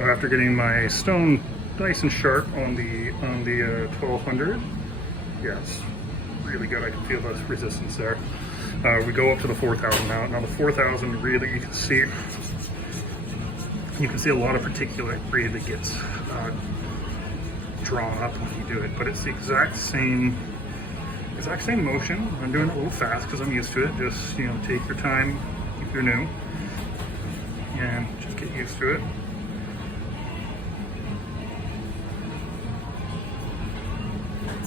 So after getting my stone nice and sharp on the 1200, yes, really good. I can feel the resistance there. We go up to the 4000 now. Now the 4000 really, you can see a lot of particulate really gets drawn up when you do it, but it's the exact same motion. I'm doing it a little fast because I'm used to it. Just, you know, take your time if you're new and just get used to it.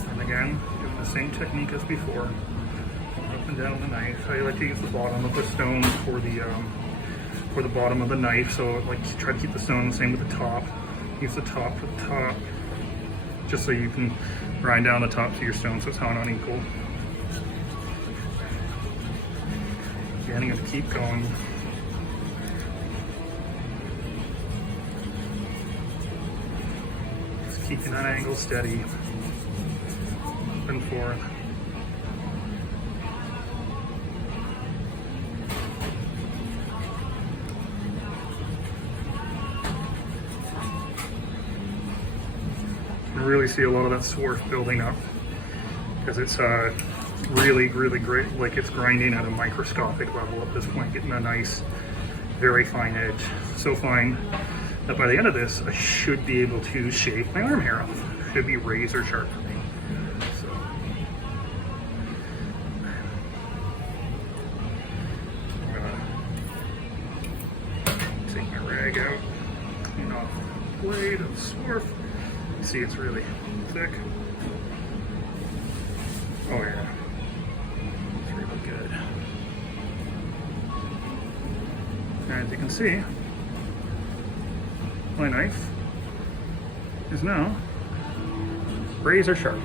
And again, doing the same technique as before. Up and down the knife. I like to use the bottom of the stone for the bottom of the knife, so like try to keep the stone the same with the top. Use the top for the top, just so you can grind down the tops of your stone so it's not unequal. Again, you have to keep going. Just keeping that angle steady, up and forth. Really see a lot of that swarf building up because it's really great, like it's grinding at a microscopic level at this point, getting a nice very fine edge, so fine that by the end of this I should be able to shave my arm hair off. It should be razor sharp for me. So I'm gonna take my rag out, clean off the blade of the swarf. See, it's really thick. Oh yeah, it's really good. And as you can see, my knife is now razor sharp.